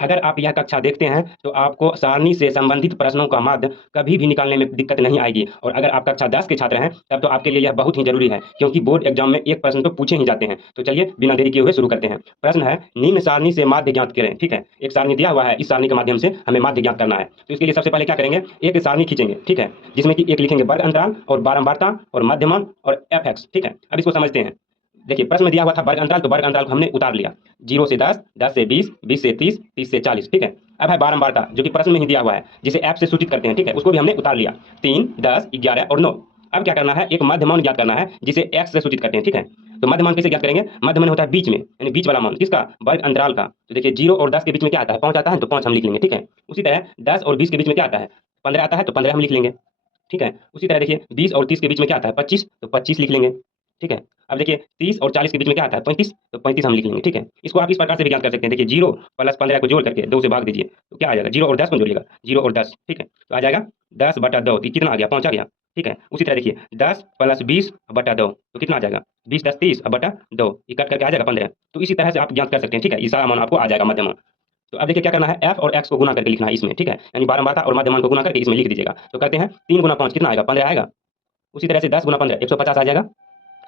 अगर आप यह कक्षा देखते हैं तो आपको सारणी से संबंधित प्रश्नों का माध्य कभी भी निकालने में दिक्कत नहीं आएगी। और अगर आप कक्षा 10 के छात्र हैं तब तो आपके लिए यह बहुत ही जरूरी है, क्योंकि बोर्ड एग्जाम में एक प्रश्न तो पूछे ही जाते हैं। तो चलिए बिना देरी किए हुए शुरू करते हैं। प्रश्न है, निम्न सारणी से माध्य ज्ञात करें। ठीक है, एक सारणी दिया हुआ है, इस सारणी के माध्यम से हमें माध्य ज्ञात करना है। तो इसके लिए सबसे पहले क्या करेंगे, एक सारणी खींचेंगे। ठीक है, जिसमें कि एक लिखेंगे वर्ग अंतराल और बारंबारता और मध्यमान और एफ। ठीक है, अब इसको समझते हैं। देखिए, प्रश्न में दिया हुआ था वर्ग अंतराल, तो वर्ग अंतराल को हमने उतार लिया। 0 से 10, 10 से 20, 20 से 30, 30 से 40। ठीक है, अब है बारंबारता, जो कि प्रश्न में ही दिया हुआ है, जिसे ऐप से सूचित करते हैं। ठीक है, उसको भी हमने उतार लिया। 3, 10, 11 और 9। अब क्या करना है, एक मध्यमान ज्ञात करना है, जिसे एक्स से सूचित करते हैं। ठीक है, तो मध्यमान कैसे ज्ञात करेंगे, मध्यमान होता है बीच में, यानी बीच वाला मान किसका, वर्ग अंतराल का। तो देखिए 0 और 10 के बीच में क्या आता है, 5 आता है, तो 5 हम लिख लेंगे। ठीक है, उसी तरह 10 और 20 के बीच में क्या आता है, 15 आता है, तो 15 हम लिख लेंगे। ठीक है, उसी तरह देखिए 20 और 30 के बीच में क्या आता है, 25, तो 25 लिख लेंगे। ठीक है, अब देखिए 30 और 40 के बीच में क्या आता है, 35, तो 35 हम लिख लेंगे। ठीक है, इसको आप इस प्रकार से भी ज्ञात कर सकते हैं। देखिए 0 प्लस 15 को जोड़ करके 2 से भाग दीजिए, तो क्या आ जाएगा, 0 और 10 को जोड़िएगा, 0 और 10। ठीक है, तो आ जाएगा 10/2, कितना आ गया, 5 आ गया। ठीक है, उसी तरह देखिए 10 प्लस 20/2, तो कितना आ जाएगा, 20 10 30/2, ये कट करके आ जाएगा 15। तो इसी तरह से आप ज्ञात कर सकते हैं। ठीक है, ये सारा मान आपको आ जाएगा मध्यमान। तो अब देखिए क्या करना है, एफ और एक्स को गुना करके लिखना है इसमें। ठीक है, यानी बारंबारता और मध्यमान को गुना करके इसमें लिख दीजिएगा। तो करते हैं, 3 गुना 5 कितना आएगा, 15 आएगा। उसी तरह से 10 गुना 15 150 आ जाएगा।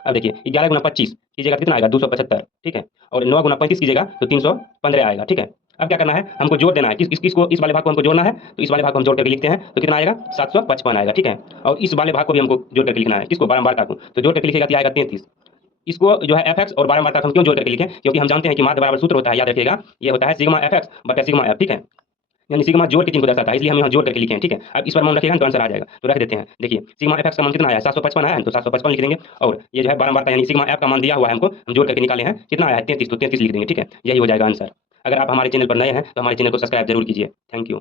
अब देखिए 11 गुना 25 कीजिएगा तो कितना आएगा, 275। ठीक है, और 9 गुना 35 कीजिएगा तो 315 आएगा। ठीक है, अब क्या करना है, हमको जोड़ देना है, किसको, इस वाले भाग को हमको जोड़ना है। तो इस वाले भाग को हम जोड़ करके लिखते हैं, तो कितना आएगा, 755 आएगा। ठीक है, और इस वाले भाग को भी हमको जोड़ करके लिखना है, किसको, बारंबारता को। तो जोड़ करके लिखेगा तो आएगा 33। इसको जो है एफ एक्स और बारंबारता को हम क्यों जोड़ करके लिखें, क्योंकि हम जानते हैं कि माध्य बराबर सूत्र होता है, याद रखिएगा, ये होता है सिग्मा एफ एक्स बटा सिग्मा एफ। ठीक है, यानी सिग्मा जोड़ के चिन्ह को दर्शाता है, इसलिए हम यहाँ जोड़ करके लिखे हैं। ठीक है, अब इस पर मान रखिएगा तो आंसर आ जाएगा। तो रख देते हैं, देखिए सिग्मा एफ एक्स का मान कितना आया है, 755 आया है, तो 755 लिख देंगे। और ये जो है बारंबारता यानी सिग्मा एफ का मान दिया हुआ है, हमको हम जोड़ करके निकाले हैं, कितना आया है, 33, तो 33 लिख देंगे। ठीक है, यही हो जाएगा आंसर। अगर आप हमारे चैनल पर नए हैं तो हमारे चैनल को सब्सक्राइब जरूर कीजिए। Thank you.